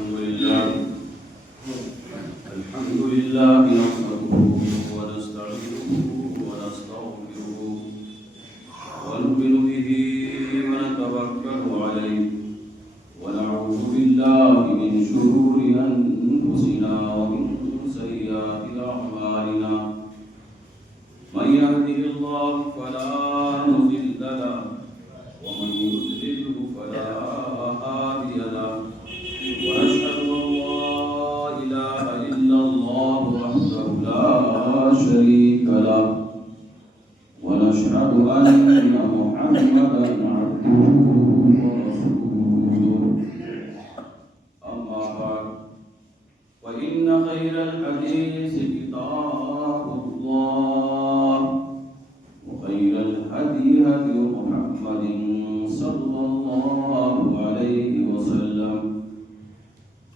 الحمد لله نحمده ونستعينه ونستغفره ونؤمن به ونتوكل عليه ونعوذ بالله من شرور أنفسنا ومن سيئات أعمالنا من يهده الله فلا مضل له ومن يضلله فلا هادي له ونشهد أن لا إله إلا الله وحده لا شريك له ونشهد أن محمدا عبده ورسوله أما بعد فإن خير الحديث كتاب الله وخير الهدي هدي محمد صلى الله عليه وسلم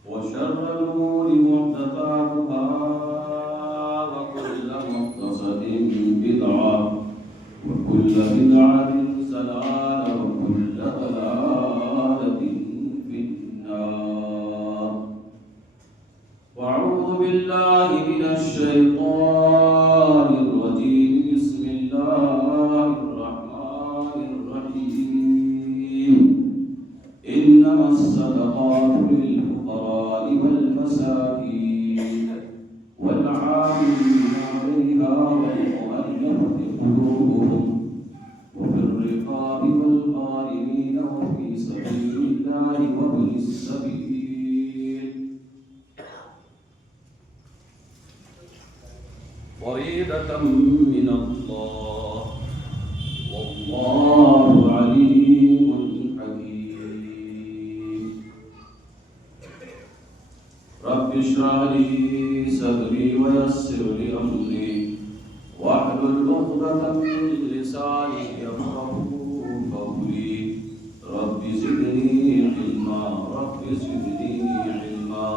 وشر الأمور محدثاتها وكل محدثة بدعة وكل بدعة ضلالة وكل ضلالة في النار وأعوذ بالله من الشيطان الرجيم بسم الله الرحمن الرحيم إنما الصدقات للفقراء والمساكين والعاملين عليها والمؤلفة قلوبهم وفي الرقاب والغارمين وفي سبيل الله وابن السبيل فريضة من الله والله عليم حكيم رب اشرح لي صدري ويسر لي أمري واحلل عقدة من لساني يفقهوا قولي رب زدني علما رب زدني علما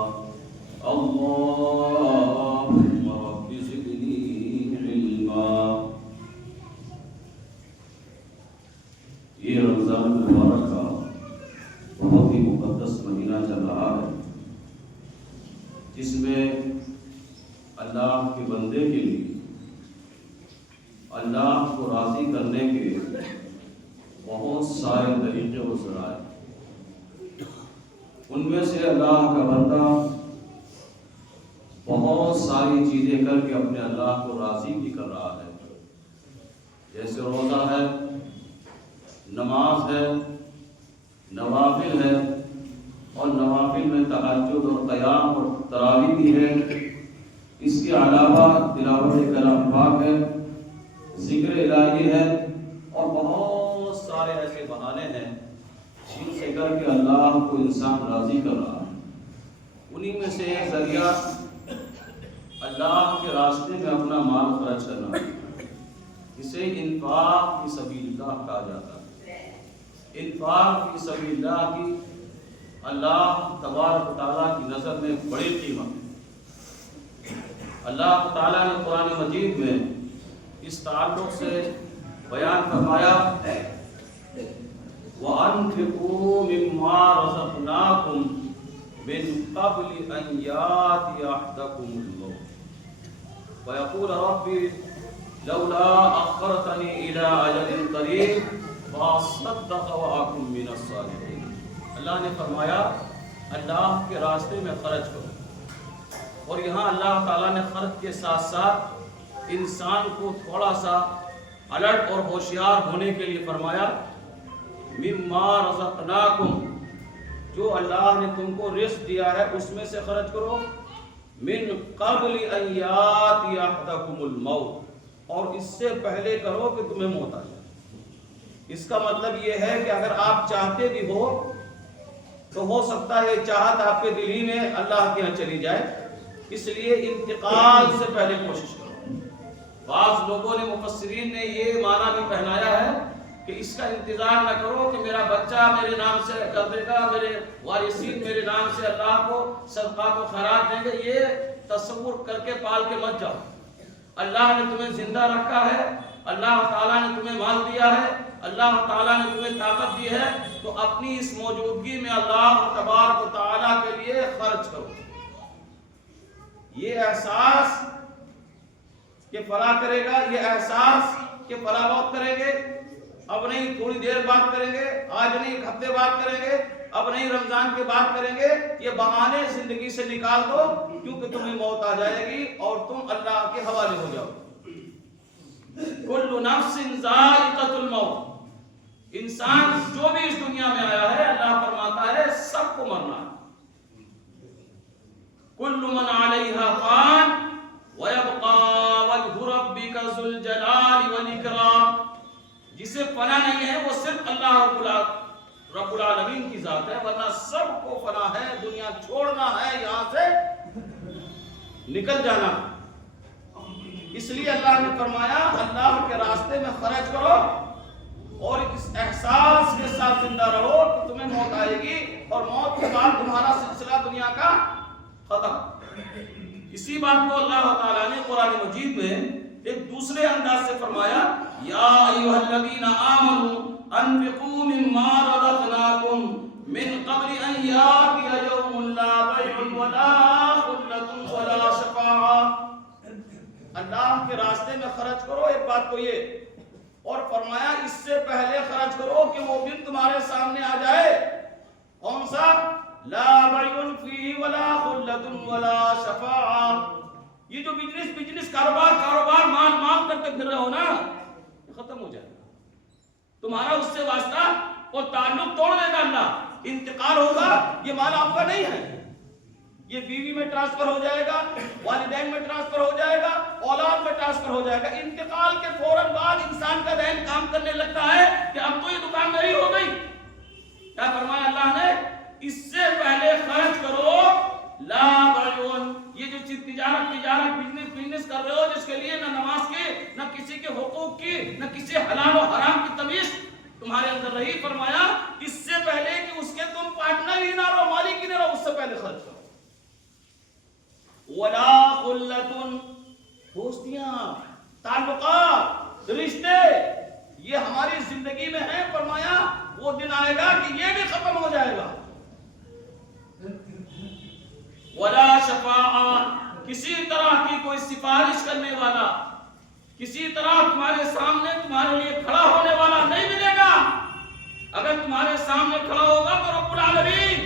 اللهم رب زدني علما. یہ رمضان المبارک کا بہت ہی مقدس مہینہ چل رہا ہے جس میں اللہ کے بندے کے لیے اللہ کو راضی کرنے کے بہت سارے طریقے و ذرائع، ان میں سے اللہ کا بندہ بہت ساری چیزیں کر کے اپنے اللہ کو راضی بھی کر رہا ہے، جیسے روزہ ہے، نماز ہے، نوافل ہے، اور نوافل میں تہجد اور قیام اور تراویح بھی ہے، اس کے علاوہ تلاوت کلام پاک ہے، ذکر الہی ہے، اور بہت سارے ایسے بہانے ہیں جن سے کر کے اللہ کو انسان راضی کر رہا ہے۔ انہی میں سے ایک ذریعہ اللہ کے راستے میں اپنا مال خرچ کرنا ہے، اسے انفاق فی سبیل اللہ کہا جاتا ہے۔ انفاق فی سبیل اللہ کی اللہ تبارک و تعالیٰ کی نظر میں بڑی قیمت ہے۔ اللہ تعالیٰ نے قرآن مجید میں اس تعلق سے بیان فرمایا وَأَنفِقُوا مِمَّا رَزَقْنَاكُمْ مِنْ قَبْلِ أَنْ يَأْتِيَ أَحَدَكُمُ الْمَوْتُ وَيَقُولَ رَبِّ لَوْلَا أَخَّرْتَنِي إِلَىٰ أَجَلٍ قَرِيبٍ فَأَصَّدَّقَ وَأَكُن مِّنَ الصَّالِحِينَ۔ اللہ نے فرمایا اللہ کے راستے میں خرچ کرو، اور یہاں اللہ تعالیٰ نے خرچ کے ساتھ ساتھ انسان کو تھوڑا سا الرٹ اور ہوشیار ہونے کے لیے فرمایا مما رزقناکم، جو اللہ نے تم کو رزق دیا ہے اس میں سے خرچ کرو، من قبل ان یاتی احدکم الموت، اور اس سے پہلے کرو کہ تمہیں موت آ جائے۔ اس کا مطلب یہ ہے کہ اگر آپ چاہتے بھی ہو تو ہو سکتا ہے چاہت آپ کے دل ہی میں اللہ کے یہاں چلی جائے، اس لیے انتقال سے پہلے کوشش کرو۔ بعض لوگوں نے مفسرین نے یہ معنی بھی پہنایا ہے کہ اس کا انتظار نہ کرو کہ میرا بچہ میرے نام سے کر دے گا، میرے وارثین میرے نام سے اللہ کو صدقات و خیرات دیں گے، یہ تصور کر کے پال کے مت جاؤ۔ اللہ نے تمہیں زندہ رکھا ہے، اللہ تعالیٰ نے تمہیں مال دیا ہے، اللہ تعالیٰ نے تمہیں طاقت دی ہے، تو اپنی اس موجودگی میں اللہ تبارک و تعالیٰ کے لیے خرچ کرو۔ یہ احساس کہ فلاح کرے گا، یہ احساس کہ فلاح بہت کریں گے، اب نہیں تھوڑی دیر بات کریں گے، آج نہیں ایک ہفتے بات کریں گے، اب نہیں رمضان کے بعد کریں گے، یہ بہانے زندگی سے نکال دو، کیونکہ تمہیں موت آ جائے گی اور تم اللہ کے حوالے ہو جاؤ۔ کل نفس ذائقۃ الموت، انسان جو بھی اس دنیا میں آیا ہے اللہ فرماتا ہے سب کو مرنا ہے۔ کل من علیہا فان وَيَبْقَى وَجْهُ رَبِّكَ ذُو الْجَلَالِ وَالْإِكْرَامِ، جسے فنا نہیں ہے وہ صرف اللہ رب العالمین کی ذات ہے، ورنہ سب کو فنا ہے، دنیا چھوڑنا ہے، یہاں سے نکل جانا۔ اس لیے اللہ نے فرمایا اللہ کے راستے میں خرچ کرو اور اس احساس کے ساتھ زندہ رہو کہ تمہیں موت آئے گی اور موت کے بعد تمہارا سلسلہ دنیا کا ختم۔ اسی بات کو اللہ تعالیٰ نے قرآن مجید میں ایک دوسرے انداز سے فرمایا، یا ایھا الذین آمنوا انفقوا مما رزقناکم من قبل ان یأتی یوم لا بیع ولا خلة ولا شفاعۃ، اللہ کے راستے میں خرچ کرو، ایک بات تو یہ، اور فرمایا اس سے پہلے خرچ کرو کہ وہ دن تمہارے سامنے آ جائے، کون سا؟ لا بیع فیہ ولا خلۃ ولا شفاعۃ، یہ جو بزنس کاروبار مال کرتے پھر رہے ہو نا، یہ ختم ہو جائے گا، تمہارا اس سے واسطہ اور تعلق توڑ دے گا اللہ، انتقال ہوگا، یہ مال آپ کا نہیں ہے، یہ بیوی میں ٹرانسفر ہو جائے گا، والدین میں ٹرانسفر ہو جائے گا، اولاد میں ٹرانسفر ہو جائے گا۔ انتقال کے فوراً بعد انسان کا ذہن کام کرنے لگتا ہے کہ اب تو یہ دکان میری ہو گئی، کیا فرمایا اللہ نے؟ اس سے پہلے خرچ کرو، لا بیعون، یہ جو تجارت بزنس کر رہے ہو جس کے لیے نہ نماز کی، نہ کسی کے حقوق کی، نہ کسی حلال و حرام کی تمیز تمہارے اندر رہی، فرمایا اس سے پہلے کہ اس کے تم پارٹنر ہی نہ رہو، مالک ہی نہ رہو، اس سے پہلے خرچ کرو۔ ولا خلۃ، دوستیاں، تعلقات، رشتے، یہ ہماری زندگی میں ہیں، فرمایا وہ دن آئے گا کہ یہ بھی ختم ہو جائے گا۔ ولا شفاعۃ، کسی طرح کی کوئی سفارش کرنے والا، کسی طرح تمہارے سامنے تمہارے لیے کھڑا ہونے والا نہیں ملے گا۔ اگر تمہارے سامنے کھڑا ہوگا تو رب العالمین،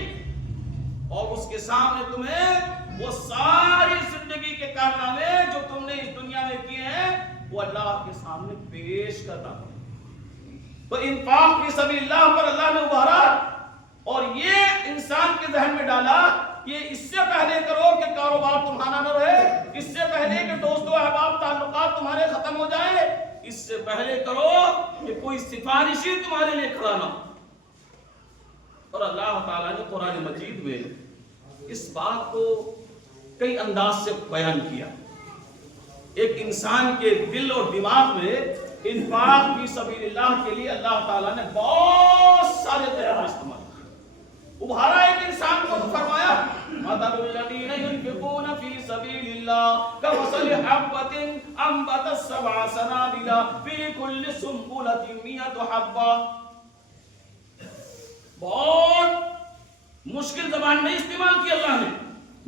اور اس کے سامنے تمہیں وہ ساری زندگی کے کارنامے جو تم نے اس دنیا میں کیے ہیں وہ اللہ کے سامنے پیش کرنا ہوگا۔ تو انفاق فی سبیل اللہ پر اللہ نے ابھارا اور یہ انسان کے ذہن میں ڈالا کہ اس سے پہلے کرو کہ کاروبار تمہارا نہ رہے، اس سے پہلے کہ دوست و احباب تعلقات تمہارے ختم ہو جائے، اس سے پہلے کرو کہ کوئی سفارشی تمہارے لیے کھڑا نہ ہو۔ اور اللہ تعالیٰ نے قرآن مجید میں اس بات کو کئی انداز سے بیان کیا۔ ایک انسان کے دل اور دماغ میں انفاق فی سبیل اللہ کے لیے اللہ تعالیٰ نے بہت سارے طریقے استعمال کیے، ابھارا ایک انسان کو، فرمایا مثل الذین ينفقون فی سبیل اللہ کمثل حبۃ انبتت سبع سنابل فی کل سنبلۃ مئۃ حبۃ۔ بہت مشکل زبان نہیں استعمال کی اللہ نے،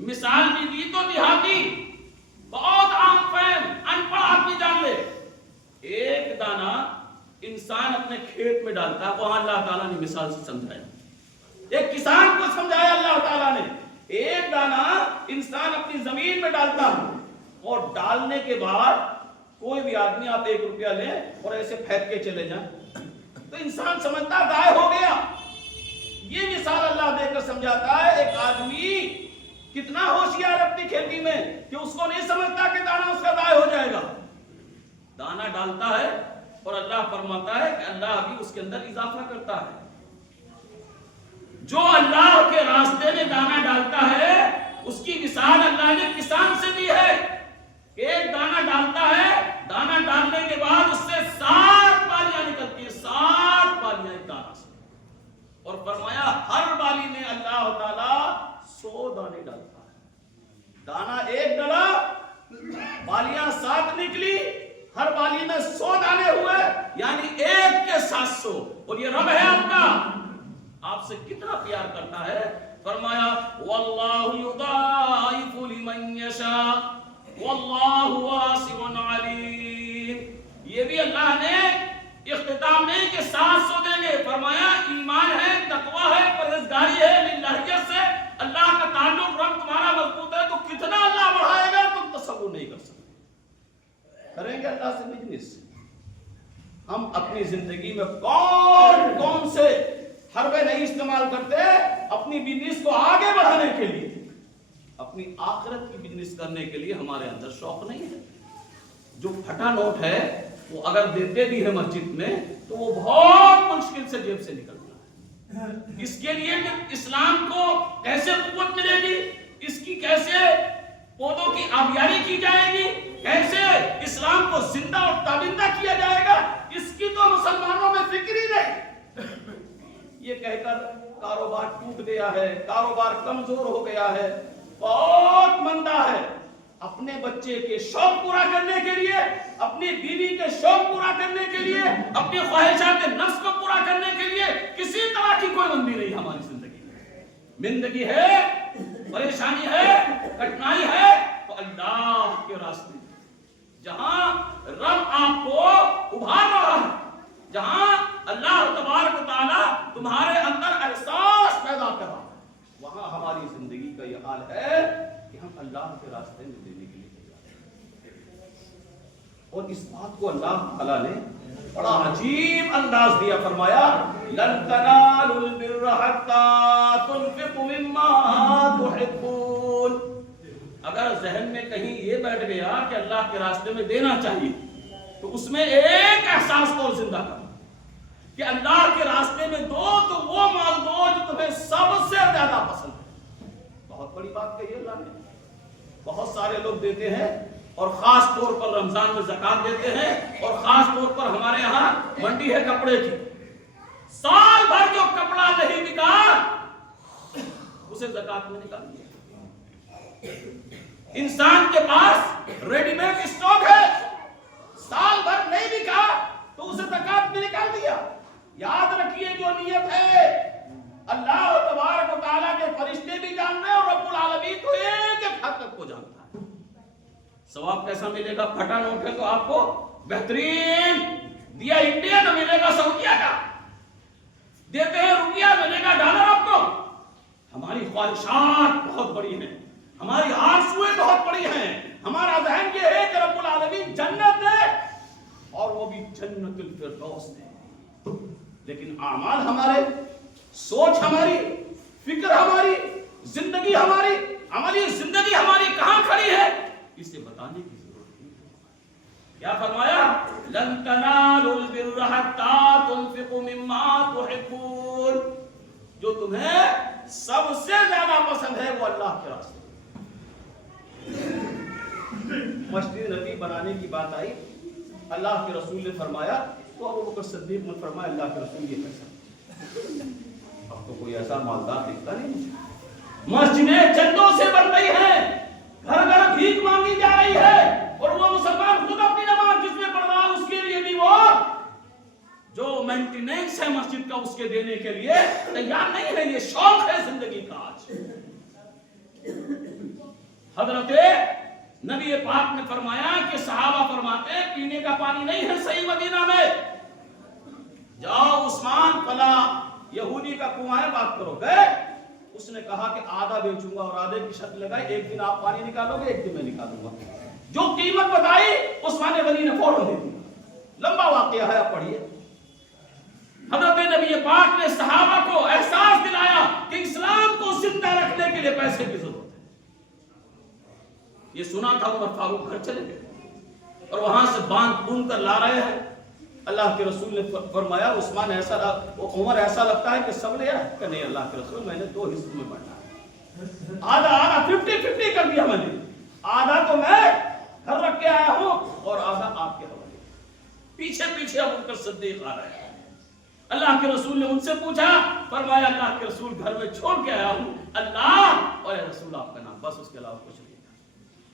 مثال بھی دی تو دیہاتی، بہت عام فہم ان پڑھ آدمی جان لے۔ ایک دانہ انسان اپنے کھیت میں ڈالتا ہے، وہاں اللہ تعالیٰ نے مثال سے سمجھایا، ایک کسان کو سمجھایا اللہ تعالیٰ نے، ایک دانہ انسان اپنی زمین میں ڈالتا ہے اور ڈالنے کے بعد کوئی بھی آدمی آپ 1 روپیہ لیں اور ایسے پھینک کے چلے جائیں تو انسان سمجھتا ضائع ہو گیا۔ یہ مثال اللہ دے کر سمجھاتا ہے ایک آدمی کتنا ہوشیار اپنی کھیتی میں کہ اس کو نہیں سمجھتا کہ دانہ اس کا ضائع ہو جائے گا، دانہ ڈالتا ہے اور اللہ فرماتا ہے کہ اللہ بھی اس کے اندر اضافہ کرتا ہے۔ جو اللہ کے راستے میں دانہ ڈالتا ہے اس کی مثال اللہ نے کسان سے دی ہے، ایک دانہ ڈالتا ہے، دانہ ڈالنے کے بعد اس سے 7 بالیاں نکلتی ہیں، 7 بالیاں ایک دانہ سے، اور فرمایا ہر بالی میں اللہ تعالیٰ 100 دانے ڈالتا ہے۔ دانہ ایک ڈلا، بالیاں 7 نکلی، ہر بالی میں 100 دانے ہوئے، یعنی 1 کے 700، اور یہ رب ہے آپ کا، آپ سے کتنا پیار کرتا ہے. فرمایا واللہ یضاعف لمن یشاء واللہ واسع علیم. یہ بھی اللہ نے اختتام نہیں کہ 700 دیں گے، فرمایا ایمان ہے، تقوی ہے، پرہیزگاری ہے، للہیت سے اللہ کا تعلق رب تمہارا مضبوط ہے، تو کتنا اللہ بڑھائے گا تم تصور نہیں کر سکتے. کریں گے اللہ سے بزنس. ہم اپنی زندگی میں کون کون سے حربے نہیں استعمال کرتے اپنی بزنس کو آگے بڑھانے کے لیے. اپنی آخرت کی بزنس کرنے کے لیے ہمارے اندر شوق نہیں ہے. جو پھٹا نوٹ ہے وہ اگر دیتے بھی ہے مسجد میں تو وہ بہت مشکل سے جیب سے نکلتا ہے. اس کے لیے کہ اسلام کو کیسے قوت ملے گی، اس کی کیسے پودوں کی آبیاری کی جائے گی، کیسے اسلام کو زندہ اور تابندہ کیا جائے گا، اس کی تو مسلمانوں میں فکر ہی نہیں. یہ کہہ کر کاروبار ٹوٹ گیا ہے، کاروبار کمزور ہو گیا ہے، بہت مندہ ہے. اپنے بچے کے شوق پورا کرنے کے لیے، اپنی بیوی کے شوق پورا کرنے کے لیے، اپنی خواہشات نفس کو پورا کرنے کے لیے کسی طرح کی کوئی مندی نہیں ہماری زندگی میں. زندگی ہے، پریشانی ہے، کٹنائی ہے، تو اللہ کے راستے جہاں رب آپ کو ابھار رہا ہے، جہاں اللہ تبارک و تعالی تمہارے اندر احساس پیدا کر رہا ہے، وہاں ہماری زندگی کا یہ حال ہے کہ ہم اللہ کے راستے میں دینے کے لیے تیار ہیں. اور اس بات کو اللہ تعالیٰ نے بڑا عجیب انداز دیا. فرمایا لن تنالوا البر حتى تنفقوا مما تحبون. اگر ذہن میں کہیں یہ بیٹھ گیا کہ اللہ کے راستے میں دینا چاہیے تو اس میں ایک احساس اور زندہ کرنا کہ اللہ کے راستے میں دو تو وہ مال دو جو تمہیں سب سے زیادہ پسند ہے. بہت بڑی بات کہی اللہ نے. بہت سارے لوگ دیتے ہیں اور خاص طور پر رمضان میں زکات دیتے ہیں، اور خاص طور پر ہمارے یہاں منڈی ہے کپڑے کی. سال بھر جو کپڑا نہیں بکا اسے زکات میں نکال دیا. انسان کے پاس ریڈی میڈ اسٹاک ہے، سال بھر نہیں بکا تو اسے زکات میں نکال دیا. یاد رکھیے جو نیت ہے اللہ تبارک و تعالیٰ کے فرشتے بھی جان رہے ہیں اور رب العالمین تو ایک ایک حرکت کو جانتا ہے. ثواب کیسا ملے گا؟ پھٹا نوٹ ہے تو آپ کو بہترین دیا انڈیا کا ملے گا، سعودیہ کا دیتے ہیں روپیہ ملے گا ڈالر آپ کو. ہماری خواہشات بہت بڑی ہیں، ہماری آرزویں بہت بڑی ہیں. ہمارا ذہن یہ ہے کہ رب العالمین جنت دے اور وہ بھی جنت الفردوس دے. لیکن اعمال ہمارے، سوچ ہماری، فکر ہماری، زندگی ہماری، عملی زندگی ہماری کہاں کھڑی ہے اسے بتانے کی ضرورت نہیں. کیا فرمایا؟ لن تنالوا البر حتى تنفقوا مما تحبون. جو تمہیں سب سے زیادہ پسند ہے وہ اللہ کے راستے. مسجد نبی بنانے کی بات آئی، اللہ کے رسول نے فرمایا تو ابو بکر صدیق نے فرمایا اللہ کے رسول یہ کیسا؟ اب تو کوئی ایسا مالدار دکھتا نہیں. مسجدیں چندوں سے بن رہی ہیں، گھر گھر بھیک مانگی جا رہی ہے، اور وہ مسلمان خود اپنی نماز جس میں پڑھ رہا اس کے لیے بھی وہ جو مینٹیننس ہے مسجد کا اس کے دینے کے لیے تیار نہیں ہے. یہ شوق ہے زندگی کا. آج حضرت نبی پاک نے فرمایا کہ صحابہ فرماتے ہیں پینے کا پانی نہیں ہے صحیح مدینہ میں، جاؤ عثمان فلا یہودی کا کنواں ہے بات کرو. گئے، اس نے کہا کہ آدھا بیچوں گا اور آدھے کی شرط لگائی، ایک دن آپ پانی نکالو گے ایک دن میں نکالوں گا. جو قیمت بتائی عثمان غنی نے فوراً دے دیا. لمبا واقعہ ہے، آپ پڑھیے. حضرت نبی پاک نے صحابہ کو احساس دلایا کہ اسلام کو زندہ رکھنے کے لیے پیسے کی ضرورت ہے. یہ سنا تھا عمر فاروق گھر چلے گئے اور وہاں سے باندھ بون کر لا رہے ہیں. اللہ کے رسول نے فرمایا عثمان عمر ایسا لگتا ہے کہ سب لے آئے کہ نہیں اللہ کے رسول میں نے 2 حصوں میں بانٹا ہے. آدھا 50-50 کر دیا میں نے. آدھا تو میں گھر رکھ کے آیا ہوں اور آدھا آپ کے حوالے. پیچھے پیچھے ابو بکر صدیق آ رہے ہیں. اللہ کے رسول نے ان سے پوچھا، فرمایا اللہ کے رسول گھر میں چھوڑ کے آیا ہوں اللہ اور رسول آپ کا نام، بس اس کے علاوہ کچھ نہیں.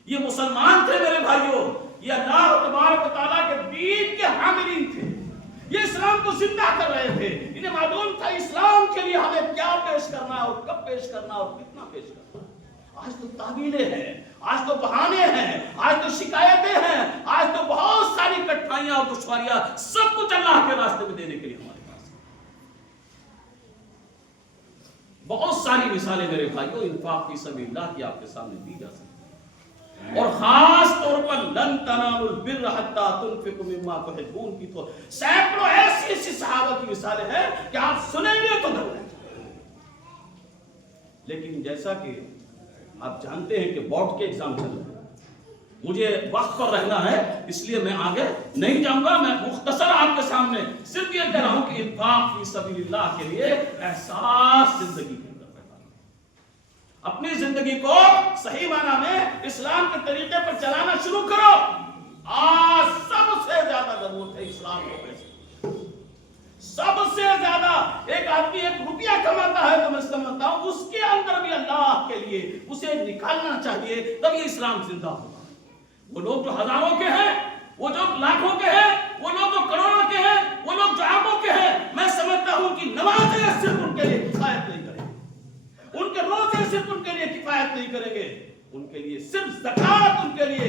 یہ مسلمان تھے میرے بھائیوں، یہ اللہ تبارک و تعالیٰ کے دین کے حاملین تھے، یہ اسلام کو زندہ کر رہے تھے، انہیں معلوم تھا اسلام کے لیے ہمیں کیا پیش کرنا ہے اور کب پیش کرنا ہے اور کتنا پیش کرنا ہے۔ آج تو تعویلیں ہیں، آج تو بہانے ہیں، آج تو شکایتیں ہیں، آج تو بہت ساری کٹھنائیاں اور دشواریاں، سب کچھ اللہ کے راستے میں دینے کے لیے ہمارے پاس بہت ساری مثالیں میرے بھائیوں انفاق فی سبیل اللہ کی آپ کے سامنے دی جا سکتی ہیں، اور خاص طور پر لن تنالوا البر حتی تنفقوا مما تحبون کی تو سینکڑوں ایسی صحابہ کی مثالیں ہیں کہ آپ سنیں گے تو دل رہ جائیں۔ لیکن جیسا کہ آپ جانتے ہیں کہ بورڈ کے ایگزام چل رہے ہیں، مجھے وقت پر رہنا ہے، اس لیے میں آگے نہیں جاؤں گا۔ میں مختصر آپ کے سامنے صرف یہ کہہ رہا ہوں کہ انفاق فی سبیل اللہ کے لیے احساس زندگی کے اندر پیدا کرو، اپنی زندگی کو صحیح معنی میں اسلام کے طریقے پر چلانا شروع کرو۔ آج سب سے زیادہ ضرورت ہے اسلام کو پیسے، سب سے زیادہ۔ ایک آدمی ایک روپیہ کماتا ہے تو میں سمجھتا ہوں اس کے اندر بھی اللہ کے لیے اسے نکالنا چاہیے، تب یہ اسلام زندہ ہوگا۔ وہ لوگ جو ہزاروں کے ہیں، وہ جو لاکھوں کے ہیں، وہ لوگ جو کروڑوں کے ہیں، وہ لوگ جو اربوں کے ہیں، میں سمجھتا ہوں کہ نمازیں صرف ان کے لیے کفایت نہیں کریں گے، ان کے روزے صرف ان کے لیے کفایت نہیں کریں گے، ان کے لیے صرف زکات ان کے لیے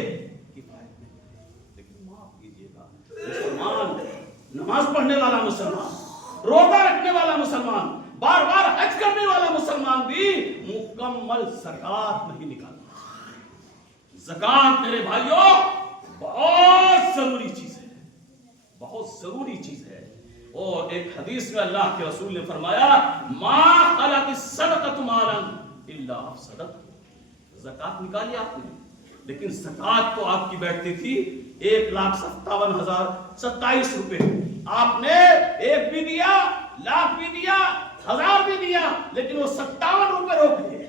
کفایت نہیں کریں گے۔ لیکن معاف کیجیے گا، مسلمان، نماز پڑھنے والا مسلمان، روزہ رکھنے والا مسلمان، بار بار حج کرنے والا مسلمان بھی مکمل زکات نہیں نکالتا۔ زکات میرے بھائیوں بہت ضروری چیز ہے، بہت ضروری چیز ہے۔ اور ایک حدیث میں اللہ کے رسول نے فرمایا ما خلت الصدقۃ مالا الا افسدت۔ زکات نکالی آپ نے، لیکن زکات تو آپ کی بیٹھتی تھی 1,57,027 روپے، آپ نے ایک بھی دیا، لاکھ بھی دیا، 1000 بھی دیا، لیکن وہ 57 روپے روک دیے۔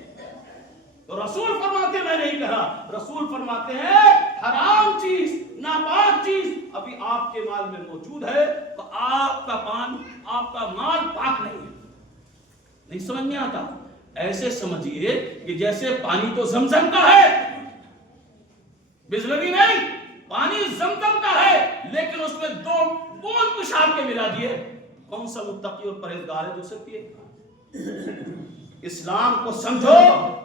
تو رسول فرماتے ہیں، میں نہیں کہا، رسول فرماتے ہیں حرام چیز، ناپاک چیز ابھی آپ کے مال میں موجود ہے تو آپ کا مال پاک نہیں ہے۔ نہیں سمجھ میں آتا؟ ایسے سمجھیے کہ جیسے پانی تو زمزم کا ہے، بسلری نہیں، پانی زمزم کا ہے، لیکن اس میں 2 بوند پیشاب کے ملا دیے، کون سا متقی اور پرہیزگار ہے جو اسے پیے گا؟ اسلام کو سمجھو،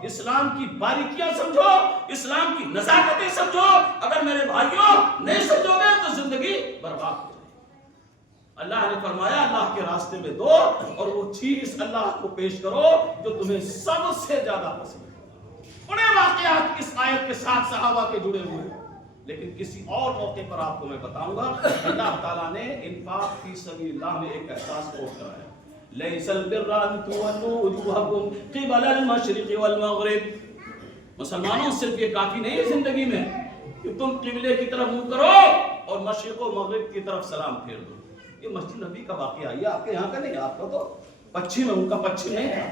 اسلام کی باریکیاں سمجھو، اسلام کی نزاکتیں سمجھو۔ اگر میرے بھائیوں نہیں سمجھو گے تو زندگی برباد ہو جائے گی۔ اللہ نے فرمایا اللہ کے راستے میں دو، اور وہ چیز اللہ کو پیش کرو جو تمہیں سب سے زیادہ پسند ہے۔ بڑے واقعات اس آیت کے ساتھ صحابہ کے جڑے ہوئے ہیں، لیکن کسی اور موقع پر آپ کو میں بتاؤں گا۔ اللہ تعالیٰ نے انفاق فی سبیل اللہ میں ایک احساس کو کرایا، لیس البر ان تولوا وجوہکم قبل المشرق والمغرب۔ مسلمانوں صرف یہ کافی نہیں ہے زندگی میں کہ تم قبلے کی طرف منہ کرو اور مشرق و مغرب کی طرف سلام پھیر دو۔ یہ مسجد نبی کا واقعہ ہے، آپ کے یہاں کا نہیں، آپ کا تو پچھم ہے، ان کا پچھم نہیں تھا۔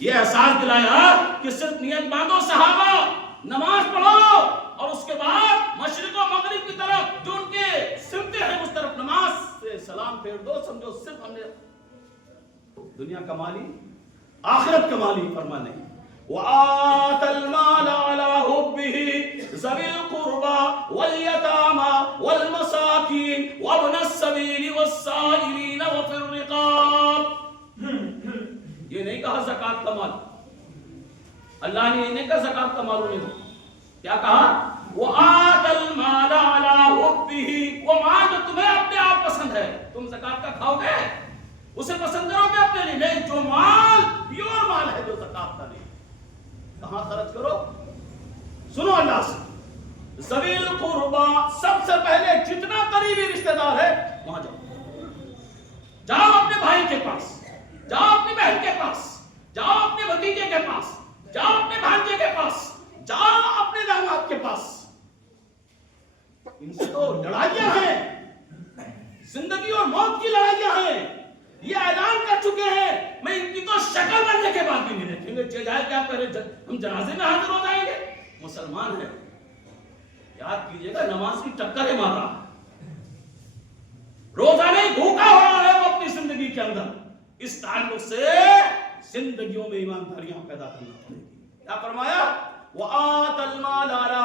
یہ احساس دلایا کہ صرف نیت باندھو صحابہ، نماز پڑھو، اور اس کے بعد مشرق و مغرب کی طرف جو ان کے سمتیں ہیں اس طرف نماز سے سلام پھیر دو۔ سمجھو صرف ہم نے دنیا کمالی آخرت کمالی، فرما نہیں۔ وَآتَ الْمَالَ عَلَىٰ حُبِّهِ ذَوِي الْقُرْبَىٰ وَالْيَتَامَىٰ وَالْمَسَاكِينِ وَابْنَ السَّبِيلِ وَالسَّائِلِينَ وَفِي الرِّقَابِ۔ یہ نہیں کہا زکات کا مال، اللہ نے یہ نہیں کہا زکات کا مال انہیں، کیا کہا؟ وَآتَ الْمَالَ عَلَىٰ حُبِّهِ، وہ مال جو تمہیں اپنے آپ پسند ہے، تم زکات کا کھاؤ گے، اسے پسند کرو گے اپنے لیے؟ نہیں، جو مال پیور مال ہے جو زکات کا نہیں، کہاں خرچ کرو؟ سنو اللہ سے، ذوی القربا، سب سے پہلے جتنا قریبی رشتہ دار ہے وہاں جاؤ، جاؤ اپنے بھائی کے پاس، جاؤ اپنی بہن کے پاس، جاؤ اپنے بھتیجے کے پاس، جاؤ اپنے بھانجے کے پاس، جاؤ اپنے داماد کے پاس۔ ان سے تو لڑائیاں ہیں، زندگی اور موت کی لڑائیاں ہیں، یہ اعلان کر چکے ہیں میں ان کی تو شکل بننے کے بعد بھی نہیں دیکھیں گے، جائے کیا کرے، ہم جنازے میں حاضر ہو جائیں گے۔ مسلمان ہے، یاد کیجئے گا، نماز کی ٹکر ہے مار رہا، روزہ نہیں بھوکا ہو رہا ہے وہ اپنی زندگی کے اندر۔ اس تعلق سے زندگیوں میں ایمانداریاں پیدا کرنا پڑے گی۔ کیا فرمایا؟ وَآتَ الْمَالَ عَلَىٰ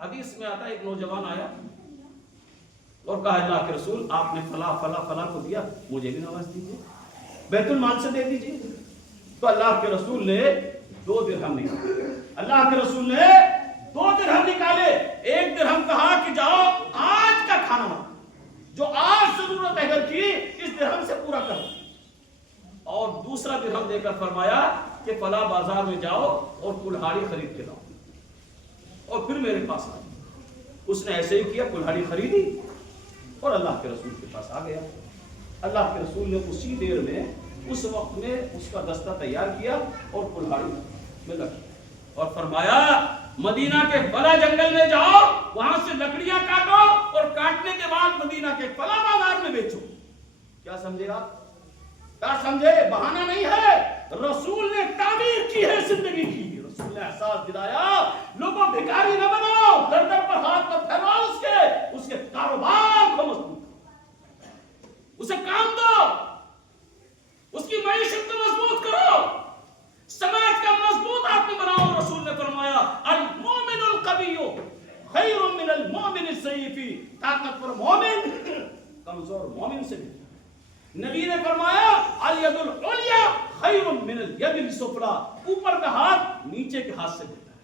حدیث میں آتا ہے ایک نوجوان آیا اور کہا اللہ کے رسول آپ نے فلاں فلاں فلاں کو دیا، مجھے بھی نواز دیجیے، بیت المال سے دے دیجیے۔ تو اللہ کے رسول نے 2 درہم نکالے، اللہ کے رسول نے 2 درہم نکالے۔ 1 درہم کہا کہ جاؤ آج کا کھانا بنا، جو آج ضرورت ہے گھر کی اس درہم سے پورا کرو، اور دوسرا درہم دے کر فرمایا کہ فلاں بازار میں جاؤ اور کلہاڑی خرید کے لاؤ اور پھر میرے پاس آئے۔ اس نے ایسے ہی کیا، کلہاڑی خریدی اور اللہ کے رسول کے پاس آ گیا۔ اللہ کے رسول نے اسی دیر میں اس وقت میں اس کا دستہ تیار کیا اور کلہاڑی میں لگی اور فرمایا مدینہ کے فلاں جنگل میں جاؤ، وہاں سے لکڑیاں کاٹو اور کاٹنے کے بعد مدینہ کے فلاں بازار میں بیچو۔ کیا سمجھے آپ؟ کیا سمجھے؟ بہانہ نہیں ہے، رسول نے تعمیر کی ہے زندگی کی۔ رسول نے احساس دلایا لوگوں بھکاری نہ بناؤ، در در پر ہاتھ مت پھیلاؤ، اس کے کاروبار کو مضبوط کرو، اسے کام دو، اس کی معیشت کو مضبوط کرو، سماج کا مضبوط آدمی بناؤ۔ رسول نے فرمایا المومن القوی خیر من المومن الضعیف، طاقتور مومن کمزور مومن سے بہتر۔ نبی نے فرمایا الید العلیٰ خیر من الید السفلیٰ، اوپر کا ہاتھ نیچے کے ہاتھ سے بہتر ہے۔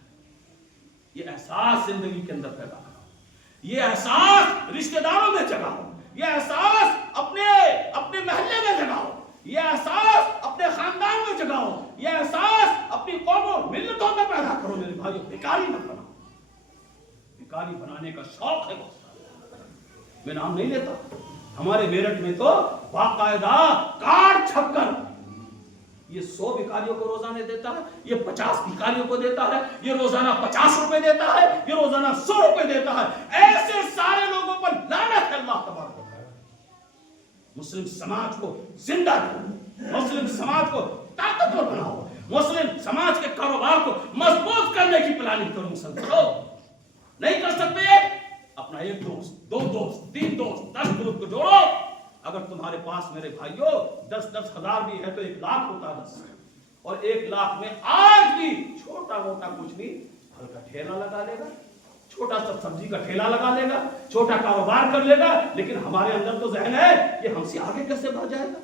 یہ احساس زندگی کے اندر پیدا کرو، یہ احساس رشتہ داروں میں جگاؤ، یہ احساس اپنے محلے میں جگاؤ، یہ احساس اپنے خاندان میں جگاؤ، یہ احساس اپنی قوم اور ملتوں میں پیدا کرو۔ میرے بھائیو بھکاری مت بناؤ، بھکاری بنانے کا شوق ہے بہت سارا، میں نام نہیں لیتا، ہمارے میرٹھ میں تو باقاعدہ کارڈ چھپ کر یہ 100 بھکاریوں کو روزانہ دیتا ہے، یہ 50 بھکاریوں کو دیتا ہے، یہ روزانہ 50 روپے دیتا ہے، یہ روزانہ 100 روپے دیتا ہے۔ ایسے سارے لوگوں پر لعنت ہے اللہ تبارک و تعالی۔ مسلم سماج کو زندہ کرو، مسلم سماج کو طاقتور بناؤ، مسلم سماج کے کاروبار کو مضبوط کرنے کی پلاننگ کرو۔ مسلمانوں نہیں کر سکتے، اپنا 1 دوست، 2 دوست، 3 دوست، 10 دوست کو جوڑو۔ اگر تمہارے پاس میرے بھائیوں 10-10 ہزار بھی ہے تو 1 لاکھ ہوتا ہے 10، اور 1 لاکھ میں آج بھی چھوٹا موٹا کچھ بھی پھل کا ٹھیلا لگا لے گا، چھوٹا سا سبزی کا ٹھیلا لگا لے گا، چھوٹا کاروبار کر لے گا، لیکن ہمارے اندر تو ذہن ہے کہ ہم سے آگے کیسے بڑھ جائے گا،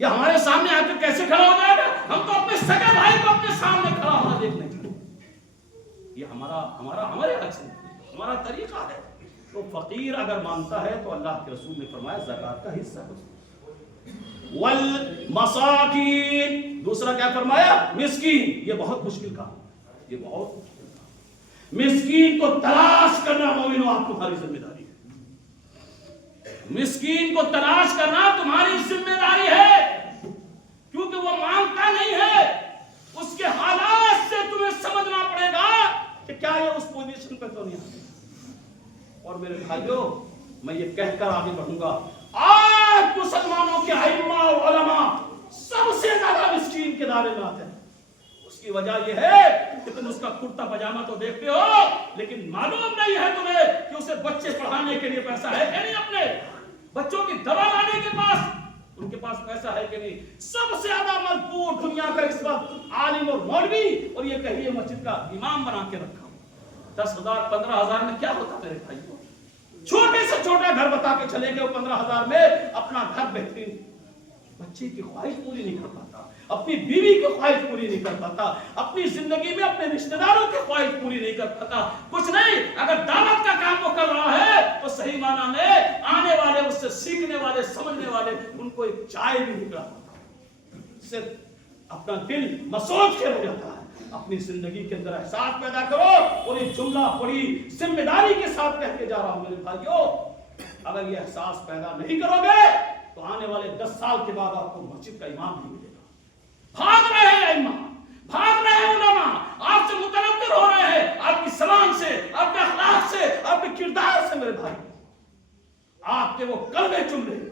یا ہمارے سامنے آ کر کیسے کھڑا ہو جائے گا۔ ہم تو اپنے سگے بھائی کو اپنے سامنے کھڑا ہونا دیکھنے چاہتے، یہ ہمارے حق سے ہمارا طریقہ ہے۔ تو فقیر اگر مانتا ہے تو اللہ کے رسول نے فرمایا زکات کا حصہ والمساکین، دوسرا کیا فرمایا؟ مسکین۔ یہ بہت مشکل کام، یہ بہت مشکل کام۔ مسکین کو تلاش کرنا مومنو آپ تمہاری ذمہ داری ہے، مسکین کو تلاش کرنا تمہاری ذمہ داری ہے، کیونکہ وہ مانگتا نہیں ہے، اس کے حالات سے تمہیں سمجھنا پڑے گا کہ کیا یہ اس پوزیشن پہ تو نہیں آتا۔ اور میرے بھائیوں میں یہ کہہ کر آگے بڑھوں گا، آج مسلمانوں کے ائمہ اور علماء سب سے زیادہ مسکین کے دائرے میں آتے ہیں۔ اس کی وجہ یہ ہے کہ تم اس کا کرتا پاجامہ تو دیکھتے ہو، لیکن معلوم نہیں ہے تمہیں کہ اسے بچے پڑھانے کے لیے پیسہ ہے کہ نہیں، اپنے بچوں کی دوا لانے کے پاس ان کے پاس پیسہ ہے کہ نہیں۔ سب سے زیادہ مجبور دنیا کا اس وقت عالم اور مولوی، اور یہ کہیے مسجد کا امام بنا کے رکھا، 10,000 15,000 میں کیا ہوتا میرے بھائیوں؟ چھوٹے سے چھوٹا گھر بتا کے چلے گئے، 15,000 میں اپنا گھر بہترین، بچے کی خواہش پوری نہیں کر پاتا، اپنی بیوی کی خواہش پوری نہیں کر پاتا، اپنی زندگی میں اپنے رشتہ داروں کی خواہش پوری نہیں کر پاتا۔ کچھ نہیں، اگر دعوت کا کام وہ کر رہا ہے تو صحیح معنی میں آنے والے، اس سے سیکھنے والے، سمجھنے والے، ان کو ایک چائے بھی نہیں پلاتا، صرف اپنا دل مسوج کے ہو جاتا ہے۔ اپنی زندگی کے اندر احساس پیدا کرو، اور یہ جملہ بڑی ذمہ داری کے ساتھ کہہ کے جا رہا ہوں میرے بھائیوں، اگر یہ احساس پیدا نہیں کرو گے تو آنے والے 10 سال کے بعد آپ کو مسجد کا امام نہیں ملے گا۔ بھاگ رہے ہیں ائمہ، بھاگ رہے ہیں علماء، آپ سے متنفر ہو رہے ہیں، آپ کی زبان سے، آپ کے اخلاق سے، آپ کے کردار سے میرے بھائی، آپ کے وہ کلمے چن رہے ہیں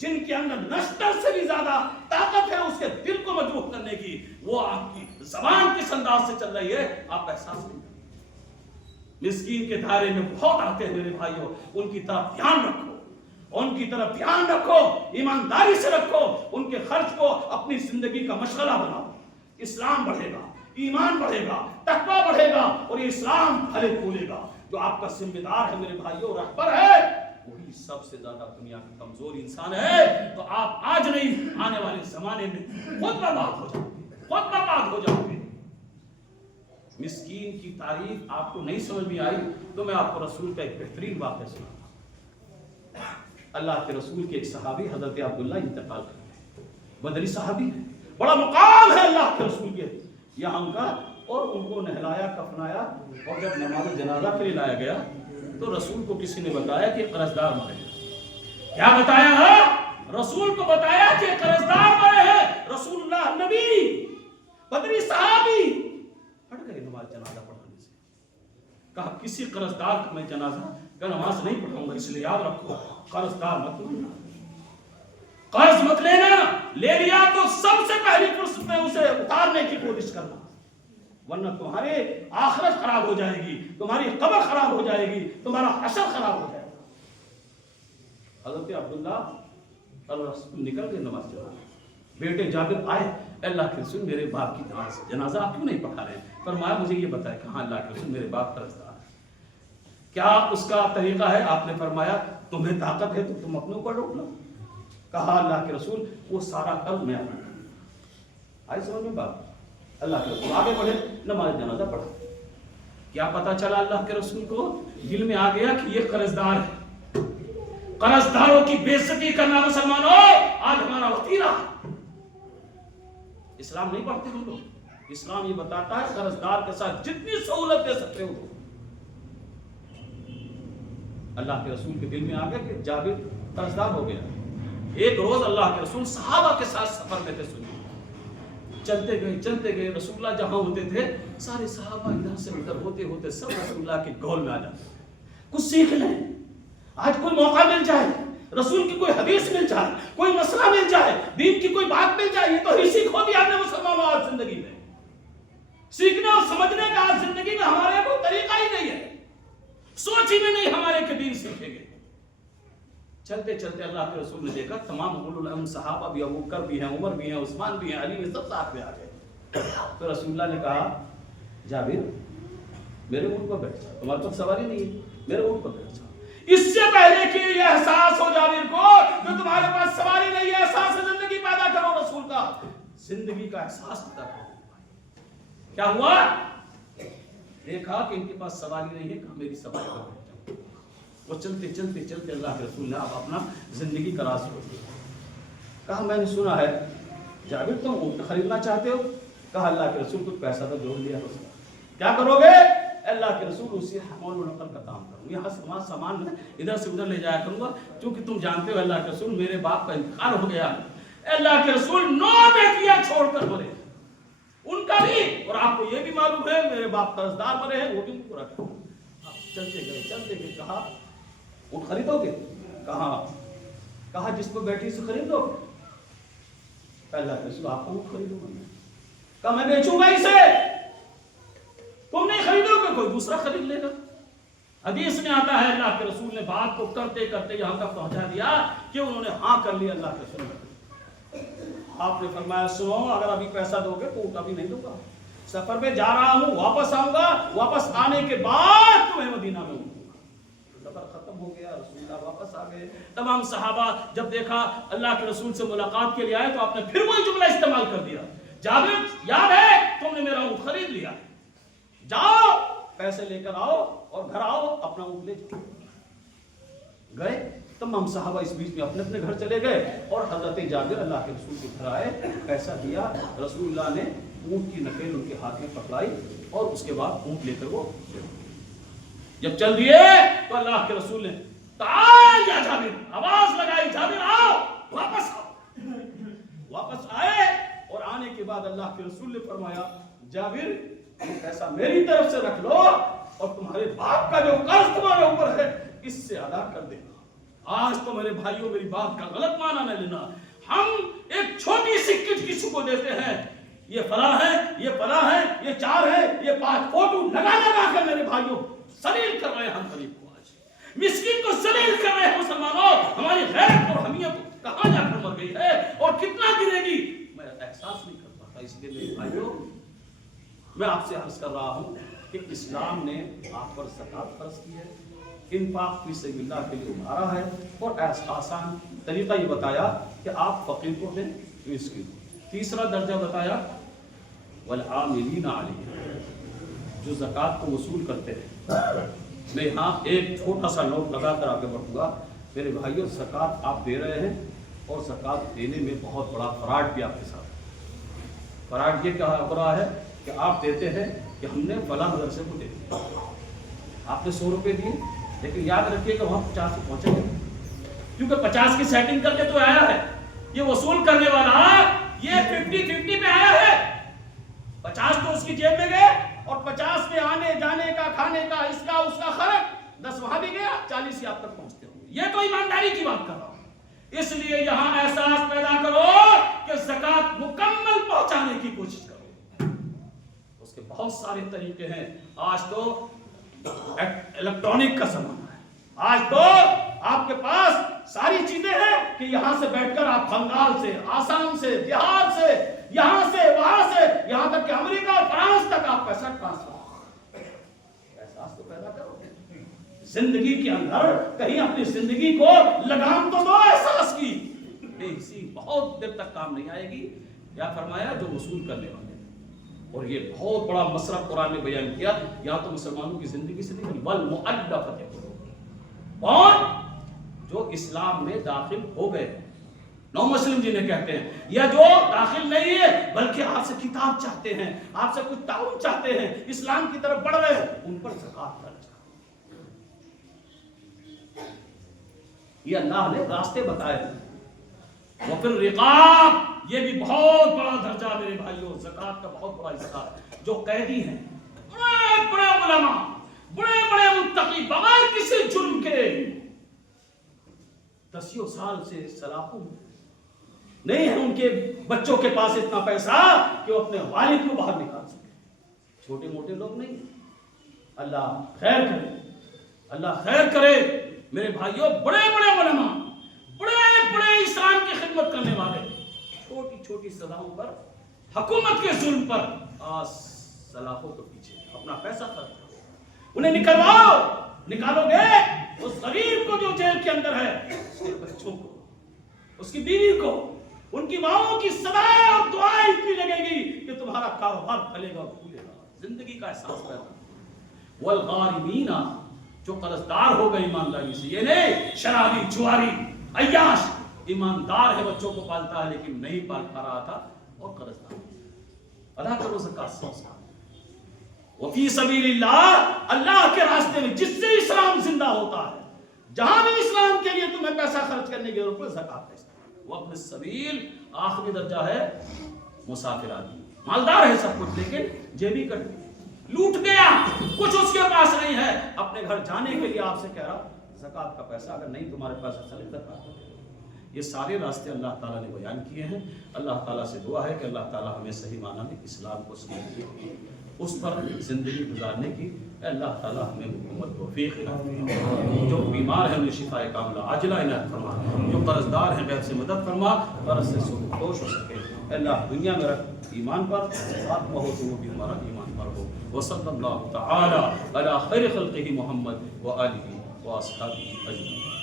جن کے اندر نشتر سے بھی زیادہ طاقت ہے اس کے دل کو مجروح کرنے کی، وہ آپ کی زبان کس انداز سے چل رہی ہے آپ احساس نہیں کرتے۔ مسکین کے دائرے میں بہت آتے ہیں میرے بھائیوں، ان کی طرف دھیان رکھو، ان کی طرف دھیان رکھو، ایمانداری سے رکھو، ان کے خرچ کو اپنی زندگی کا مشغلہ بناؤ۔ اسلام بڑھے گا، ایمان بڑھے گا، تقویٰ بڑھے گا، اور یہ اسلام پھلے پھولے گا. جو آپ کا ذمہ دار ہے میرے بھائیوں، رہبر ہے، وہی سب سے زیادہ دنیا کا کمزور انسان ہے. تو آپ آج نہیں، آنے والے زمانے میں خود برباد ہو جاؤ گے، خود برباد ہو جاؤ گے. مسکین کی تعریف آپ کو نہیں سمجھ میں آئی تو میں آپ کو رسول کا ایک بہترین واقعہ سناتا ہوں. اللہ کے رسول کے ایک صحابی حضرت عبداللہ انتقال کرتے ہیں، بدری صحابی ہے، بڑا مقام ہے اللہ کے رسول کے یہاں ان کا. اور ان کو نہلایا کفنایا اور جب نماز جنازہ کے لیے لایا گیا تو رسول کو کسی نے بتایا کہ قرضدار مرے ہیں. کیا بتایا ہے؟ رسول کو بتایا کہ قرضدار مرے ہیں. رسول اللہ نبی، بدری صحابی ہٹ گئے نماز جنازہ پڑھانے سے. کہا کسی قرضدار کو میں جنازہ کا نماز نہیں پڑھاؤں گا، اس لیے یاد رکھو قرضدار مت لینا، قرض مت لینا. لے لیا تو سب سے پہلی فرصت میں اسے اتارنے کی کوشش کرنا، ورنہ تمہاری آخرت خراب ہو جائے گی، تمہاری قبر خراب ہو جائے گی، تمہارا حشر خراب ہو جائے گا. حضرت عبداللہ رسول نکل گئے نماز جنازہ. بیٹے جابر آئے، اللہ کے رسول میرے باپ کی جنازہ آپ کیوں نہیں پڑھا رہے ہیں؟ فرمایا مجھے یہ بتائے. کہاں اللہ کے رسول میرے باپ قرضدار ہے. کیا اس کا طریقہ ہے؟ آپ نے فرمایا تمہیں طاقت ہے تو تم اپنے اوپر روک لو. کہا اللہ کے رسول وہ سارا قرض میں اپنا کروں. آئی سمجھ میں بات؟ اللہ کے رسول آگے بڑھے، نماز جنازہ پڑھا. کیا پتا چلا اللہ کے رسول کو؟ دل میں آ گیا کہ یہ قرضدار ہے. قرضداروں کی بے عزتی کرنا مسلمانوں آج ہمارا وتیرہ. اسلام نہیں پڑھتے ہم لوگ. اسلام یہ بتاتا ہے قرضدار کے ساتھ جتنی سہولت دے سکتے ہو. اللہ کے رسول کے دل میں آ گیا کہ جابر قرضدار ہو گیا. ایک روز اللہ کے رسول صحابہ کے ساتھ سفر میں تھے. سنیے، چلتے گئے رسول اللہ جہاں ہوتے تھے سارے صحابہ ادھر سے ادھر ہوتے ہوتے سب رسول اللہ کے گول میں آ جاتے. کچھ سیکھ لیں، آج کوئی موقع مل جائے، رسول کی کوئی حدیث مل جائے، کوئی مسئلہ مل جائے، دین کی کوئی بات مل جائے. یہ تو ہی سیکھو بھی آپ نے مسلمانوں آج زندگی میں. سیکھنے اور سمجھنے کا آج زندگی میں ہمارے کوئی طریقہ ہی نہیں ہے. سوچ ہی میں نہیں ہمارے کہ دین سیکھیں گے. چلتے چلتے اللہ کے رسول نے دیکھا تمام اولو العلم صحابہ بھی، ابو بکر بھی ہیں، عمر بھی ہیں، عثمان بھی ہیں، علی بھی، سب ساتھ میں آ گئے. تو رسول اللہ نے کہا جابر میرے اونٹ پر بیٹھ جاؤ، تمہارے پاس سواری نہیں ہے، میرے اونٹ پر بیٹھ جاؤ. اس سے پہلے کہ یہ احساس ہو جابر کو کہ تمہارے پاس سواری نہیں ہے، احساس زندگی پیدا کرو. رسول کا زندگی کا احساس پیدا کرو. کیا ہوا؟ دیکھا کہ ان کے پاس سواری نہیں ہے، کہا میری سواری پر بیٹھ جاؤ. وہ چلتے چلتے چلتے اللہ کے رسول نے اب اپنا زندگی کا راز کھول دیا. کہا میں نے سنا ہے جابر تم اونٹ خریدنا چاہتے ہو. کہا اللہ کے رسول کچھ پیسہ تو جوڑ لیا. کیا کرو گے؟ اللہ کے رسول اسی حمل و نقل کا کام کروں، یہاں سے وہاں سامان میں ادھر سے ادھر لے جایا کروں گا، کیونکہ تم جانتے ہو اللہ کے رسول میرے باپ کا انتقال ہو گیا. اللہ کے رسول 9 بیٹیاں چھوڑ کر مرے، ان کا بھی، اور آپ کو یہ بھی معلوم ہے میرے باپ قرضدار مرے ہیں، وہ بھی پورا کرو. چلتے گئے کہا اونٹ خریدو گے؟ کہا جس کو بیٹھی سے خرید لو. اللہ کے رسول آپ کو اونٹ خریدوں گا؟ کہا میں بیچوں گا اسے. تم نہیں خریدو گے کوئی دوسرا خرید لے گا. حدیث میں آتا ہے اللہ کے رسول نے بات کو کرتے کرتے یہاں تک پہنچا دیا کہ انہوں نے ہاں کر لی. اللہ کے رسول آپ نے فرمایا سنو اگر ابھی پیسہ دو گے تو اونٹ ابھی نہیں دوں گا، سفر پہ جا رہا ہوں، واپس آؤں گا، واپس آنے کے بعد تمہیں مدینہ میں اونٹ. سفر ختم ہو گیا، رسول اللہ واپس آ گئے. تمام صحابہ جب دیکھا اللہ کے رسول سے ملاقات کے لیے آئے تو آپ نے پھر وہی جملہ استعمال کر دیا، جابر یاد ہے تم نے میرا اونٹ خرید لیا، جاؤ پیسے لے کر آؤ اور گھر آؤ اپنا اونٹ لے جاؤ. گئے تمام صحابہ اس بیچ میں اپنے اپنے گھر چلے گئے اور حضرت جابر اللہ کے رسول کے گھر آئے. پیسہ دیا، رسول اللہ نے اونٹ کی نکیل ان کے ہاتھ میں پکڑائی اور اس کے بعد اونٹ لے کر وہ جب چل دیے تو اللہ کے رسول نے تعال یا جابر آواز لگائی، جابر آؤ واپس آؤ. واپس آئے اور آنے کے بعد اللہ کے رسول نے فرمایا جابر پیسہ میری طرف سے رکھ لو اور تمہارے باپ کا جو قرض تمہارے اوپر ہے اس سے ادا کر دینا. آج تو میرے بھائیوں میری بات کا غلط معنی نہ لینا. ہم ایک چھوٹی سی کٹ کسی کو دیتے ہیں، یہ فلاں ہے، یہ فلاں ہے، یہ 4 ہے، یہ 5 فوٹو لگا کر میرے بھائیوں ذلیل کر رہے ہیں. ہم غریب کو آج مسکین کو ذلیل کر رہے ہیں. مسلمانوں ہماری غیرت اور حمیت کہاں جا کر مر گئی ہے اور کتنا گرے گی میں احساس نہیں کر پاتا. اس لیے میرے بھائیوں میں آپ سے عرض کر رہا ہوں کہ اسلام نے آپ پر زکوٰۃ فرض کی ہے، انفاق فی سبیل اللہ کے لیے ابھارا ہے، اور آسان طریقہ یہ بتایا کہ آپ فقیر کو دیں، مسکین کو۔ تیسرا درجہ بتایا والعاملین علیہ، جو زکوٰۃ کو وصول کرتے ہیں۔ میں یہاں ایک چھوٹا سا نوٹ لگا کر آگے بڑھوں گا۔ میرے بھائیوں، زکوٰۃ آپ دے رہے ہیں اور زکوٰۃ دینے میں بہت بڑا فراڈ بھی آپ کے ساتھ۔ فراڈ یہ کیا ہو رہا ہے کہ آپ دیتے ہیں کہ ہم نے فلاں مدرسے کو دے دیا، آپ نے 100 روپے دیے، لیکن یاد رکھیے کہ وہاں 50 سے پہنچے گا، کیونکہ 50 کی سیٹنگ کر کے تو آیا ہے۔ یہ وصول کرنے والا یہ 50-50 پہ آیا ہے، 50 تو اس کی جیب میں گئے اور 50 میں آنے جانے کا، کھانے کا، اس کا اس کا خرچ، 10 وہاں بھی گیا، 40 ہی آپ تک پہنچتے ہوں گے۔ یہ تو ایمانداری کی بات کر رہا ہوں۔ اس لیے یہاں احساس پیدا کرو کہ زکوٰۃ مکمل پہنچانے کی کوشش کرو۔ اس کے بہت سارے طریقے ہیں۔ آج تو الیکٹرانک کا زمانہ ہے، آج تو آپ کے پاس ساری چیزیں ہیں کہ یہاں سے بیٹھ کر آپ بنگال سے، آسام سے، بہار سے، یہاں سے، وہاں سے، یہاں تک کہ امریکہ اور فرانس تک آپ پیسہ ٹرانسفر۔ احساس تو پیدا کرو زندگی کے اندر، کہیں اپنی زندگی کو لگام تو دو احساس کی۔ اسی بہت دیر تک کام نہیں آئے گی۔ کیا فرمایا؟ جو وصول کرنے والے، اور یہ بہت بڑا مصرف قرآن نے بیان کیا، یا تو مسلمانوں کی زندگی سے نہیں، والمؤلفۃ قلوبہم، اور جو اسلام میں داخل ہو گئے، نو مسلم جنہیں کہتے ہیں، یا جو داخل نہیں ہے بلکہ آپ سے کتاب چاہتے ہیں، آپ سے کچھ تعاون چاہتے ہیں، اسلام کی طرف بڑھ رہے ہیں، ان پر زکوٰۃ خرچ کرو۔ یہ اللہ نے راستے بتائے ہیں۔ وفی الرقاب، یہ بھی بہت بڑا درجہ میرے بھائیوں، زکوٰۃ کا بہت بڑا حصہ ہے۔ جو قیدی ہیں، بڑے بڑے علماء، بڑے بڑے متقی، بغیر کسی جرم کے 10 سال سے سلاخوں نہیں ہے، ان کے بچوں کے پاس اتنا پیسہ کہ وہ اپنے والد کو باہر نکال سکے۔ چھوٹے موٹے لوگ نہیں۔ اللہ خیر کرے، اللہ خیر کرے میرے بھائیوں۔ بڑے بڑے علماء، بڑے بڑے اسلام کی خدمت کرنے والے، چھوٹی چھوٹی سزاؤں پر، حکومت کے ظلم پر سلاخوں کے پیچھے اپنا پیسہ خرچ کرو، انہیں نکلواؤ۔ نکالو گے اس غریب کو جو جیل کے اندر ہے، اس کے بچوں کو، اس کی بیوی کو، ان کی ماؤں کی صدائیں اور دعائیں اتنی لگے گی کہ تمہارا کاروبار پھلے گا اور پھولے گا۔ زندگی کا احساس پیدا۔ والغارمین، جو قرضدار ہو گئے ایمانداری سے، یہ نہیں شرابی، جواری، عیاش، ایماندار ہے، بچوں کو پالتا ہے لیکن نہیں پال پا رہا تھا، اور قرضدار ادا کرو زکوٰۃ سے۔ وفی سبیل اللہ، اللہ کے راستے میں جس سے اسلام زندہ ہوتا ہے، جہاں بھی اسلام کے لیے تمہیں پیسہ خرچ کرنے کی ضرورت ہے، زکوٰۃ کا استعمال۔ وہ اپنے سبیل آخری درجہ ہے، مسافر آدمی، مالدار ہے سب کچھ، لیکن جیبی کٹ لوٹ گیا، کچھ اس کے پاس نہیں ہے، اپنے گھر جانے کے لیے آپ سے کہہ رہا زکوٰۃ کا پیسہ اگر نہیں تمہارے پاس اصل ہے زکوٰۃ۔ یہ سارے راستے اللہ تعالیٰ نے بیان کیے ہیں۔ اللہ تعالیٰ سے دعا ہے کہ اللہ تعالیٰ ہمیں صحیح معنی میں اسلام کو سمجھنے کی، اس پر زندگی گزارنے کی اللہ تعالیٰ ہمیں حکومت توفیق عنایت فرما۔ جو بیمار ہیں انہیں شفاء کاملہ عاجلہ عنایت فرما، جو قرضدار ہیں غیر سے مدد فرما، قرض سے سبکدوش ہو سکے۔ اللہ دنیا میں رکھ ایمان پر، خاتمہ ہو تو وہ بھی ہمارا ایمان پر ہو۔ وصلی اللہ تعالی علی خیر خلقہ محمد وآلہ واصحابہ اجمعین۔